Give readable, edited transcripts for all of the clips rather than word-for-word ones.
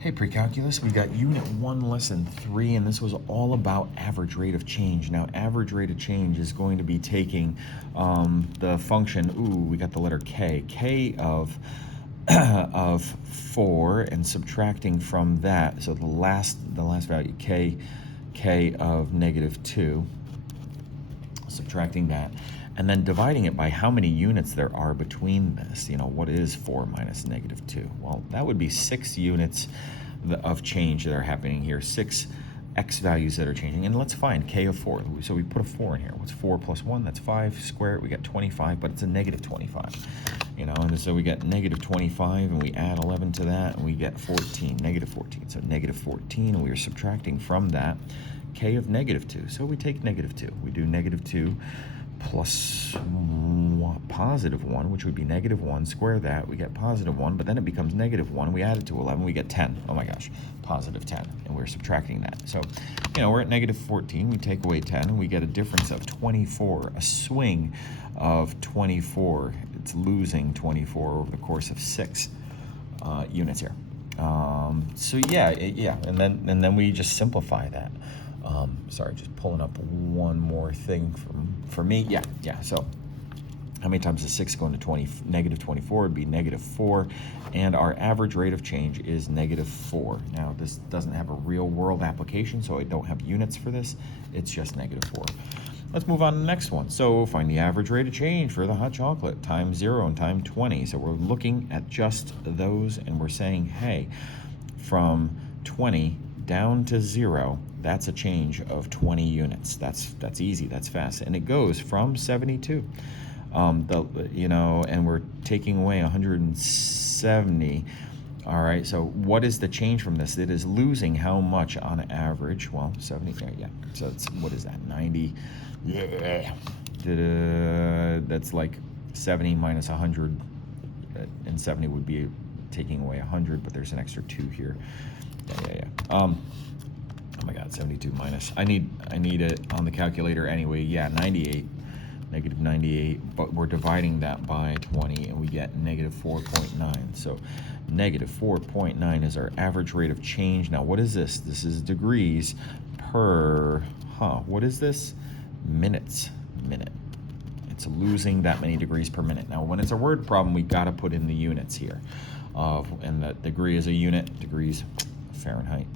Hey pre-calculus, we got unit 1 lesson 3, and this was all about average rate of change. Now average rate of change is going to be taking the function, we got the letter k of of 4 and subtracting from that, so the last value, k of -2, subtracting that, and then dividing it by how many units there are between this. What is 4 minus -2? Well, that would be 6 units of change that are happening here, 6 x values that are changing. And let's find k of 4. So we put a 4 in here. What's 4 plus 1? That's 5. Square it, we get 25, but it's a -25. And so we get -25, and we add 11 to that, and we get 14, -14. So -14, and we are subtracting from that k of -2. So we take -2. We do -2 plus +1, which would be -1, square that, we get +1, but then it becomes -1, we add it to 11, we get 10, oh my gosh, +10, and we're subtracting that. So, we're at -14, we take away 10, and we get a difference of 24, a swing of 24. It's losing 24 over the course of 6 units here. So yeah, and then we just simplify that. Sorry, just pulling up one more thing for me. Yeah. So how many times is 6 going to -24? It'd be -4, and our average rate of change is -4. Now this doesn't have a real world application, so I don't have units for this. It's just -4. Let's move on to the next one. So find the average rate of change for the hot chocolate, times 0 and times 20. So we're looking at just those, and we're saying, hey, from 20 down to 0, that's a change of 20 units. That's easy, that's fast. And it goes from 72. And we're taking away 170. All right, so what is the change from this? It is losing how much on average? Well, 70, yeah. So what is that, 90? Yeah. That's like 70 minus 100, and 70 would be taking away 100, but there's an extra 2 here. Yeah. Oh my God, 72 minus. I need it on the calculator anyway. Yeah, 98. -98, but we're dividing that by 20, and we get -4.9. So -4.9 is our average rate of change. Now, what is this? This is degrees per, what is this? Minute. It's losing that many degrees per minute. Now, when it's a word problem, we got to put in the units here. And the degree is a unit, degrees Fahrenheit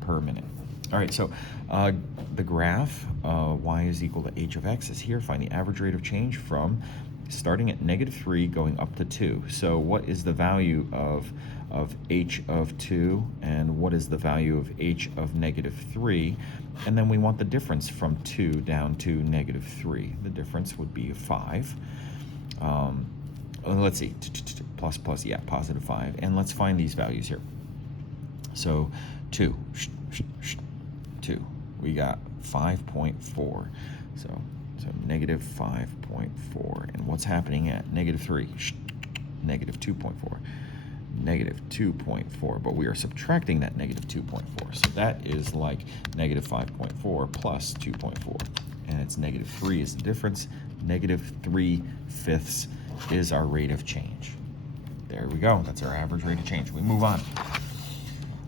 per minute. All right, so the graph, y is equal to h of x, is here. Find the average rate of change from starting at -3 going up to 2. So what is the value of h of 2, and what is the value of h of -3? And then we want the difference from 2 down to -3. The difference would be 5. Let's see, plus, yeah, +5. And let's find these values here. So 2, we got 5.4, so -5.4, and what's happening at -3? -2.4, -2.4, but we are subtracting that -2.4, so that is like -5.4 plus 2.4, and it's -3 is the difference. -3/5 is our rate of change. There we go, that's our average rate of change. We move on.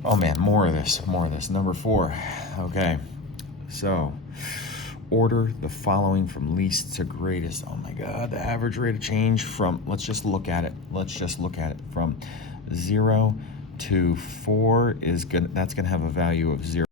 Oh man, more of this. Number 4. Okay, so order the following from least to greatest. Oh my God, the average rate of change from, let's just look at it from 0 to 4 that's gonna have a value of 0.